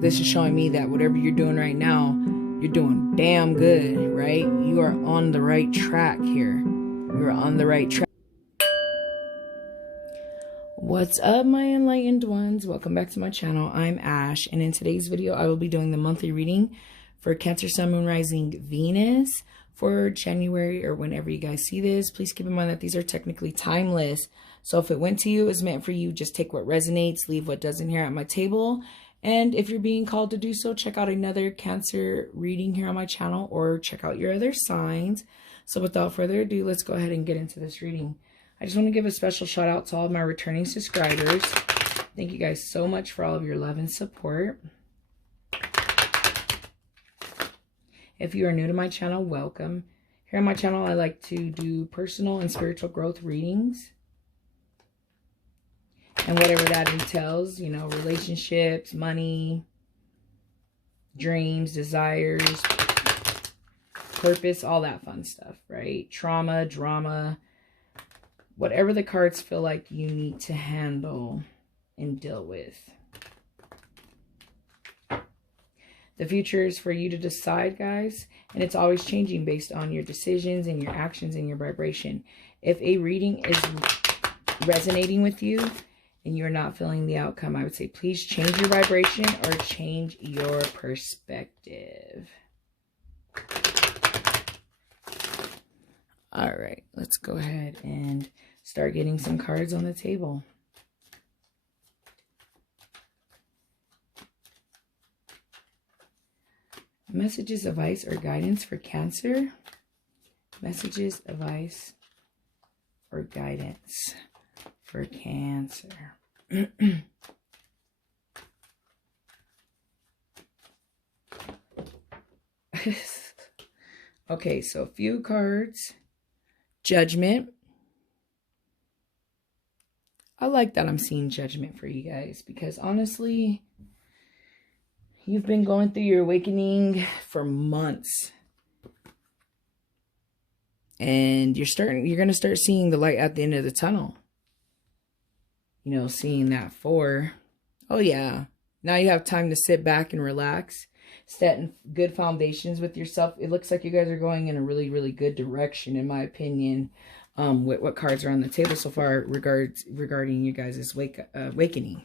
this is showing me that whatever you're doing right now, you're doing damn good, right? You are on the right track here. You're on the right track. What's up, my enlightened ones? Welcome back to my channel. I'm Ash, and in today's video, I will be doing the monthly reading for Cancer, Sun, Moon, Rising, Venus for January, or whenever you guys see this. Please keep in mind that these are technically timeless. So if it went to you, it's meant for you. Just take what resonates, leave what doesn't here at my table. And if you're being called to do so, check out another Cancer reading here on my channel, or check out your other signs. So without further ado, let's go ahead and get into this reading. I just want to give a special shout out to all of my returning subscribers. Thank you guys so much for all of your love and support. If you are new to my channel, welcome. Here on my channel, I like to do personal and spiritual growth readings. And whatever that entails, you know, relationships, money, dreams, desires, purpose, all that fun stuff, right? Trauma, drama, whatever the cards feel like you need to handle and deal with. The future is for you to decide, guys, and it's always changing based on your decisions and your actions and your vibration. If a reading is resonating with you and you're not feeling the outcome, I would say please change your vibration or change your perspective. All right, let's go ahead and start getting some cards on the table. Messages, advice, or guidance for Cancer. Messages, advice, or guidance for Cancer. Okay, so a few cards. Judgment. I like that I'm seeing judgment for you guys, because honestly, you've been going through your awakening for months. And you're going to start seeing the light at the end of the tunnel. You know, seeing that 4. Oh yeah. Now you have time to sit back and relax. Set good foundations with yourself. It looks like you guys are going in a really, really good direction, in my opinion. With what cards are on the table so far regarding you guys' awakening.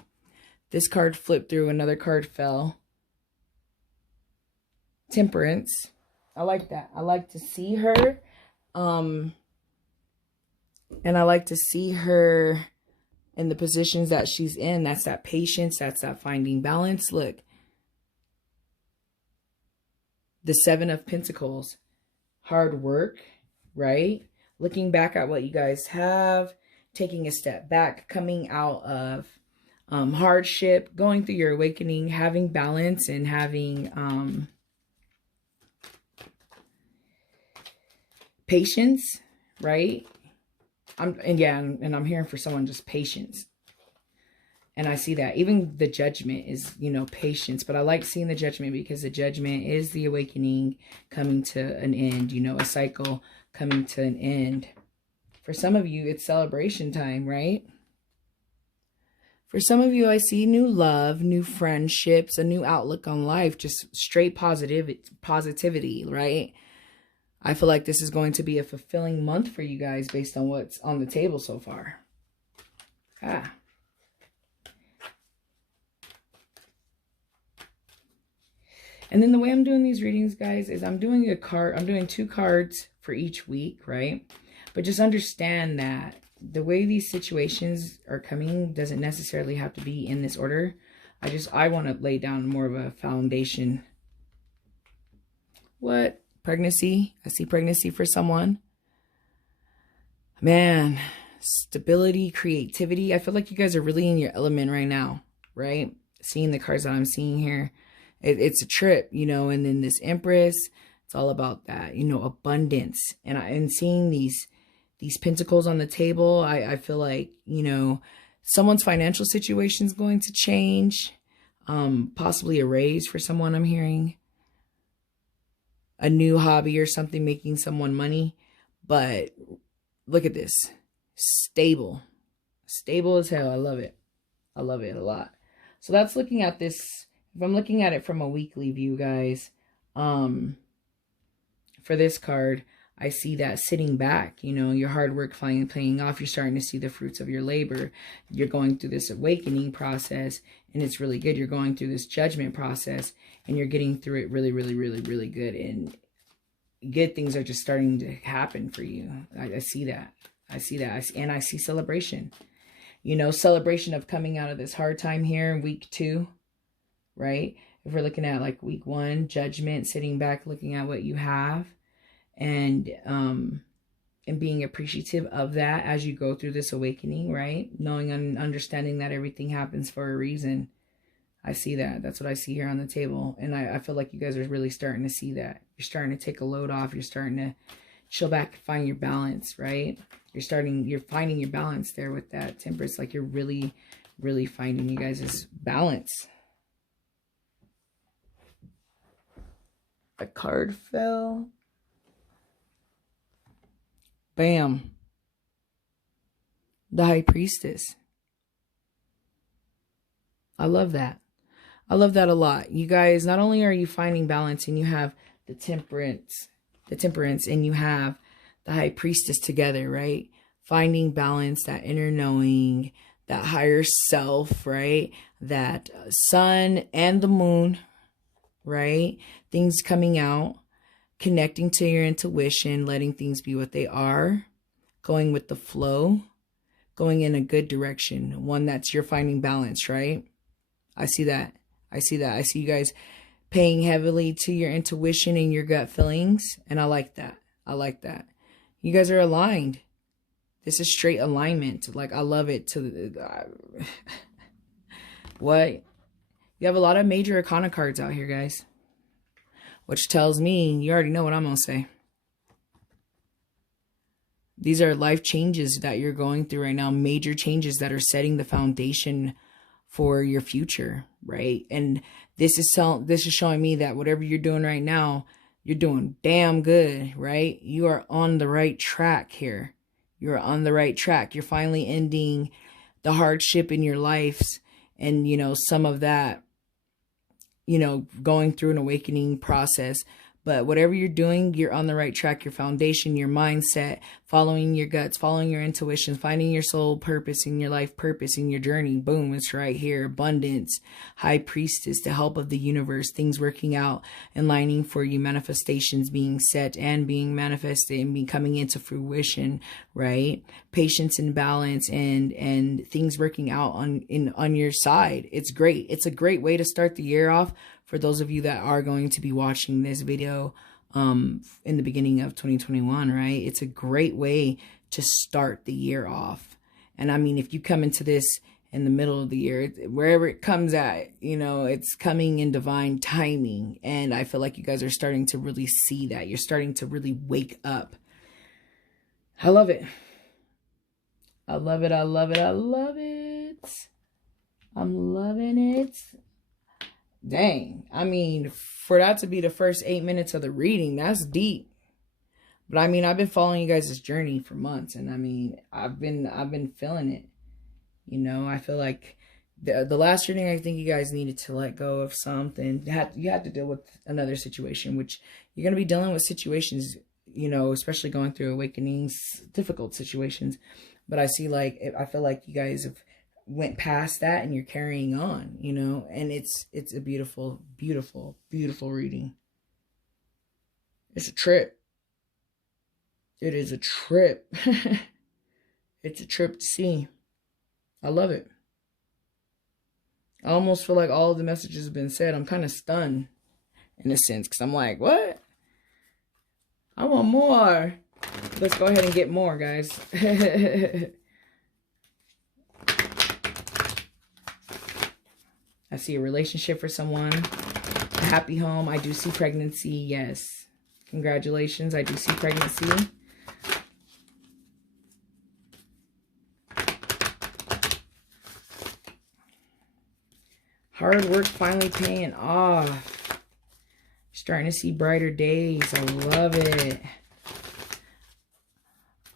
This card flipped through, another card fell. Temperance. I like that. I like to see her. And I like to see her in the positions that she's in. That's that patience. That's that finding balance. Look. The 7 of Pentacles. Hard work, right? Looking back at what you guys have, taking a step back, coming out of hardship, going through your awakening, having balance, and having patience, right? I'm hearing for someone just patience. And I see that. Even the judgment is, you know, patience. But I like seeing the judgment because the judgment is the awakening coming to an end. You know, a cycle coming to an end. For some of you, it's celebration time, right? For some of you, I see new love, new friendships, a new outlook on life. Just straight positivity, right? I feel like this is going to be a fulfilling month for you guys based on what's on the table so far. And then the way I'm doing these readings, guys, is I'm doing 2 cards for each week, right? But just understand that the way these situations are coming doesn't necessarily have to be in this order. I want to lay down more of a foundation. What? Pregnancy? I see pregnancy for someone. Man, stability, creativity. I feel like you guys are really in your element right now, right? Seeing the cards that I'm seeing here. It's a trip, you know, and then this Empress, it's all about that, you know, abundance. And seeing these pentacles on the table, I feel like, you know, someone's financial situation is going to change. Possibly a raise for someone, I'm hearing. A new hobby or something, making someone money. But look at this. Stable. Stable as hell. I love it. I love it a lot. So that's looking at this if I'm looking at it from a weekly view, guys, for this card, I see that sitting back, you know, your hard work finally paying off. You're starting to see the fruits of your labor. You're going through this awakening process, and it's really good. You're going through this judgment process, and you're getting through it really, really, really, really good. And good things are just starting to happen for you. I see that. I see that. And I see celebration. You know, celebration of coming out of this hard time here in week 2, right? If we're looking at like week 1, judgment, sitting back, looking at what you have. And being appreciative of that as you go through this awakening, right? Knowing and understanding that everything happens for a reason. I see that. That's what I see here on the table. And I feel like you guys are really starting to see that. You're starting to take a load off. You're starting to chill back, find your balance, right? You're finding your balance there with that Temperance. Like you're really, really finding you guys' balance. A card fell. Bam. The High Priestess. I love that. I love that a lot. You guys, not only are you finding balance and you have the temperance and you have the High Priestess together, right? Finding balance, that inner knowing, that higher self, right? That sun and the moon, right? Things coming out. Connecting to your intuition, letting things be what they are, going with the flow, going in a good direction, one that's you're finding balance, right? I see that. I see that. I see you guys paying heavily to your intuition and your gut feelings, and I like that. I like that. You guys are aligned. This is straight alignment. Like, I love it. What? You have a lot of major arcana cards out here, guys. Which tells me, you already know what I'm going to say. These are life changes that you're going through right now. Major changes that are setting the foundation for your future, right? And this is showing me that whatever you're doing right now, you're doing damn good, right? You are on the right track here. You're on the right track. You're finally ending the hardship in your lives. And, you know, some of that, you know, going through an awakening process. But whatever you're doing, you're on the right track. Your foundation, your mindset, following your guts, following your intuition, finding your soul purpose and your life purpose in your journey. Boom, it's right here. Abundance, High Priestess, the help of the universe, things working out and lining for you, manifestations being set and being manifested and coming into fruition, right? Patience and balance and things working out on your side. It's great. It's a great way to start the year off. For those of you that are going to be watching this video in the beginning of 2021, right? It's a great way to start the year off. And I mean, if you come into this in the middle of the year, wherever it comes at, you know, it's coming in divine timing. And I feel like you guys are starting to really see that. You're starting to really wake up. I love it. I love it. I love it. I love it. I'm loving it. Dang, I mean, for that to be the first 8 minutes of the reading, that's deep. But I mean, I've been following you guys' journey for months, and I mean, I've been feeling it. You know, I feel like the last reading, I think you guys needed to let go of something. You had to deal with another situation, which you're gonna be dealing with situations, you know, especially going through awakenings, difficult situations. But I feel like you guys have went past that and you're carrying on, you know, and it's a beautiful, beautiful, beautiful reading. It's a trip. It is a trip. It's a trip to see. I love it. I almost feel like all of the messages have been said. I'm kind of stunned in a sense because I'm like, what? I want more. Let's go ahead and get more, guys. I see a relationship for someone, a happy home. I do see pregnancy. Yes. Congratulations. I do see pregnancy. Hard work finally paying off. Starting to see brighter days. I love it.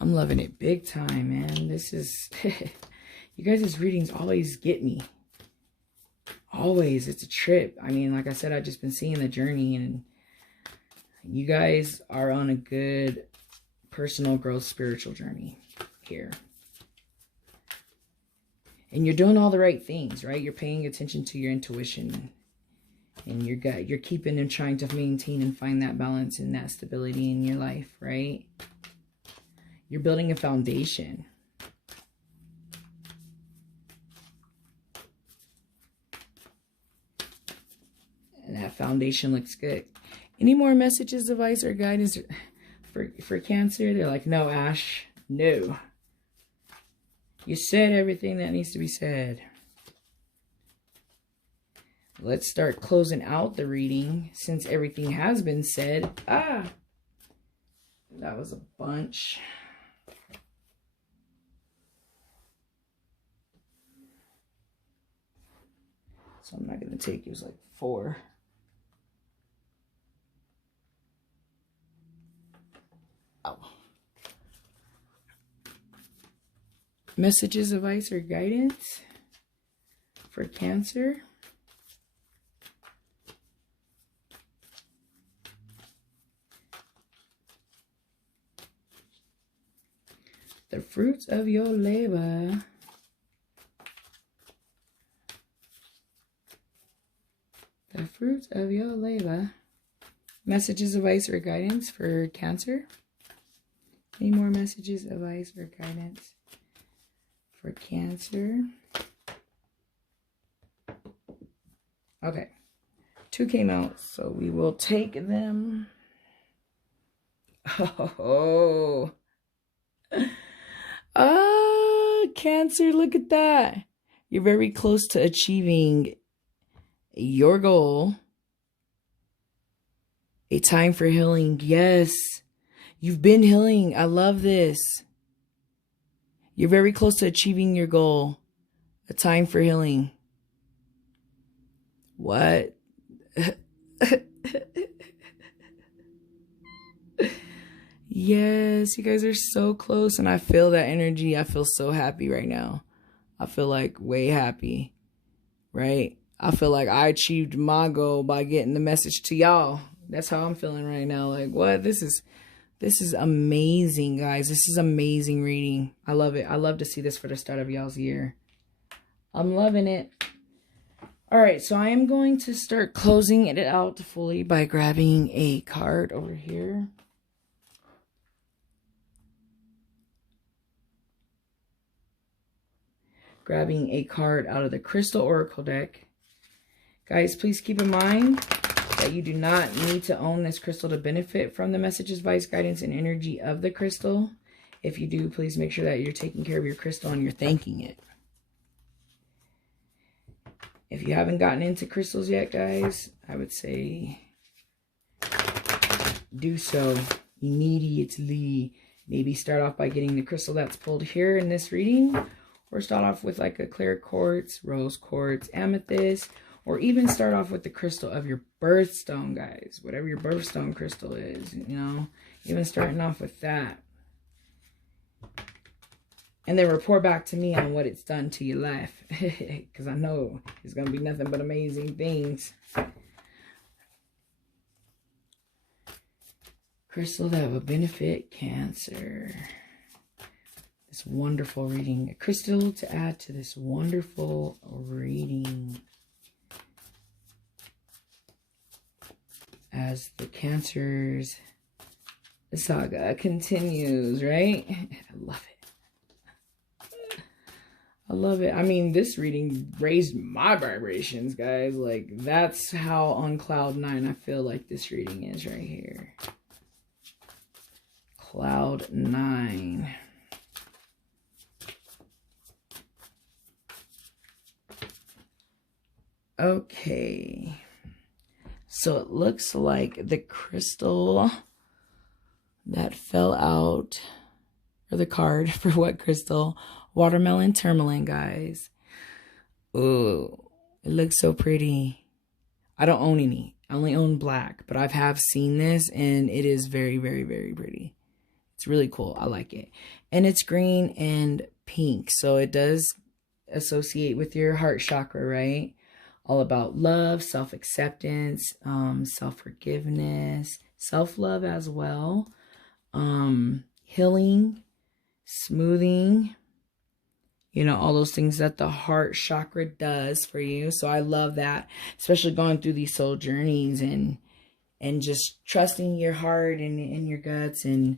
I'm loving it big time, man. This is... you guys' readings always get me. always, it's a trip. I mean, like I said, I've just been seeing the journey, and you guys are on a good personal growth, spiritual journey here. And you're doing all the right things, right? You're paying attention to your intuition, and you're keeping and trying to maintain and find that balance and that stability in your life, right? You're building a foundation. And that foundation looks good. Any more messages, advice, or guidance for Cancer? They're like, no, Ash, no. You said everything that needs to be said. Let's start closing out the reading since everything has been said. Ah, that was a bunch. So I'm not going to take, it was like 4. Oh. Messages, advice, or guidance for Cancer. The fruits of your labor. The fruits of your labor. Messages, advice, or guidance for Cancer. Any more messages, advice, or guidance for Cancer? Okay. 2 came out, so we will take them. Oh. Ah, Cancer, look at that. You're very close to achieving your goal. A time for healing. Yes. You've been healing. I love this. You're very close to achieving your goal. A time for healing. What? Yes, you guys are so close, and I feel that energy. I feel so happy right now. I feel like way happy, right? I feel like I achieved my goal by getting the message to y'all. That's how I'm feeling right now. Like, what? This is amazing, guys. This is amazing reading. I love it. I love to see this for the start of y'all's year. I'm loving it. All right, so I am going to start closing it out fully by grabbing a card over here. Grabbing a card out of the Crystal Oracle deck. Guys, please keep in mind that you do not need to own this crystal to benefit from the messages, advice, guidance, and energy of the crystal. If you do, please make sure that you're taking care of your crystal and you're thanking it. If you haven't gotten into crystals yet, guys, I would say do so immediately. Maybe start off by getting the crystal that's pulled here in this reading, or start off with like a clear quartz, rose quartz, amethyst, or even start off with the crystal of your birthstone, guys. Whatever your birthstone crystal is, you know, even starting off with that. And then report back to me on what it's done to your life. Because I know it's going to be nothing but amazing things. Crystal that will benefit Cancer. This wonderful reading. A crystal to add to this wonderful reading. As the Cancer's saga continues, right? I love it. I love it. I mean, this reading raised my vibrations, guys. Like, that's how on cloud 9 I feel like this reading is right here. Cloud 9. Okay. So it looks like the crystal that fell out, or the card for what crystal? Watermelon Tourmaline, guys. Ooh, it looks so pretty. I don't own any. I only own black, but I have seen this, and it is very, very, very pretty. It's really cool. I like it. And it's green and pink, so it does associate with your heart chakra, right? all about love, self-acceptance, self-forgiveness, self-love as well, healing, smoothing, you know, all those things that the heart chakra does for you. So I love that, especially going through these soul journeys and just trusting your heart and your guts and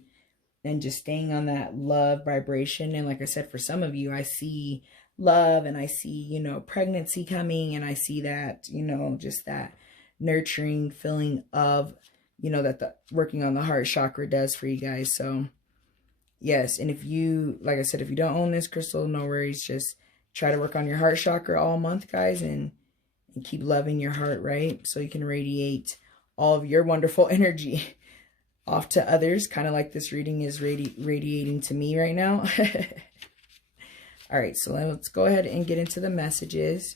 just staying on that love vibration. And like I said, for some of you, I see love and I see, you know, pregnancy coming, and I see that, you know, just that nurturing feeling of, you know, that the working on the heart chakra does for you guys. So yes, and if you, like I said, if you don't own this crystal, no worries. Just try to work on your heart chakra all month, guys, and keep loving your heart, right? So you can radiate all of your wonderful energy off to others, kind of like this reading is radiating to me right now. All right, so let's go ahead and get into the messages.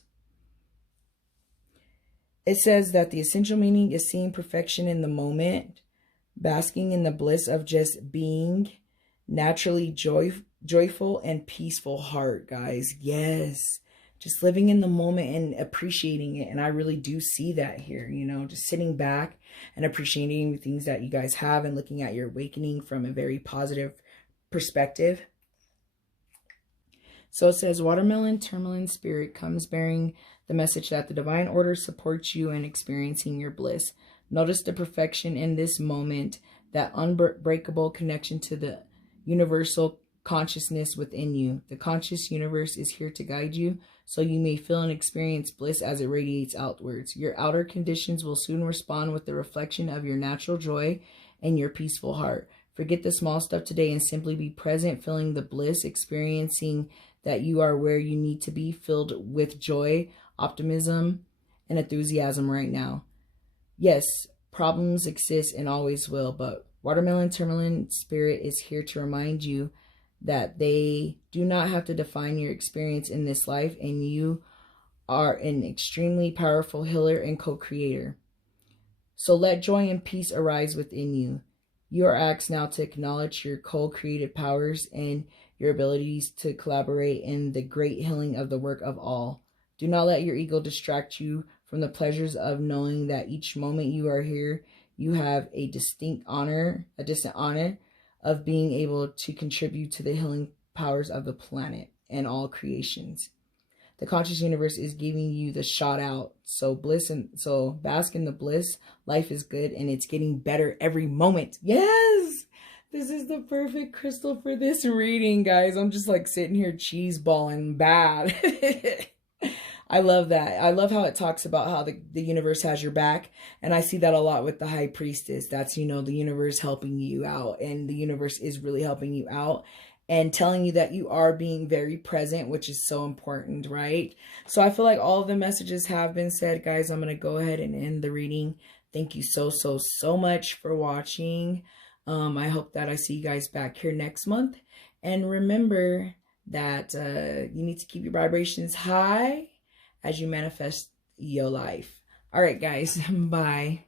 It says that the essential meaning is seeing perfection in the moment, basking in the bliss of just being, naturally joyful and peaceful heart, guys. Yes, just living in the moment and appreciating it. And I really do see that here, you know, just sitting back and appreciating the things that you guys have and looking at your awakening from a very positive perspective. So it says, Watermelon Tourmaline Spirit comes bearing the message that the divine order supports you in experiencing your bliss. Notice the perfection in this moment, that unbreakable connection to the universal consciousness within you. The conscious universe is here to guide you, so you may feel and experience bliss as it radiates outwards. Your outer conditions will soon respond with the reflection of your natural joy and your peaceful heart. Forget the small stuff today and simply be present, feeling the bliss, experiencing that you are where you need to be, filled with joy, optimism, and enthusiasm right now. Yes, problems exist and always will, but Watermelon Tourmaline Spirit is here to remind you that they do not have to define your experience in this life, and you are an extremely powerful healer and co-creator. So let joy and peace arise within you. You are asked now to acknowledge your co-creative powers and your abilities to collaborate in the great healing of the work of all. Do not let your ego distract you from the pleasures of knowing that each moment you are here, you have a distant honor of being able to contribute to the healing powers of the planet and all creations. The conscious universe is giving you the shot out. So bask in the bliss. Life is good and it's getting better every moment. Yes! This is the perfect crystal for this reading, guys. I'm just like sitting here cheese balling bad. I love that. I love how it talks about how the universe has your back. And I see that a lot with the High Priestess. That's, you know, the universe helping you out. And the universe is really helping you out and telling you that you are being very present, which is so important, right? So I feel like all of the messages have been said, guys. I'm going to go ahead and end the reading. Thank you so much for watching. I hope that I see you guys back here next month. And remember that you need to keep your vibrations high as you manifest your life. All right, guys. Bye.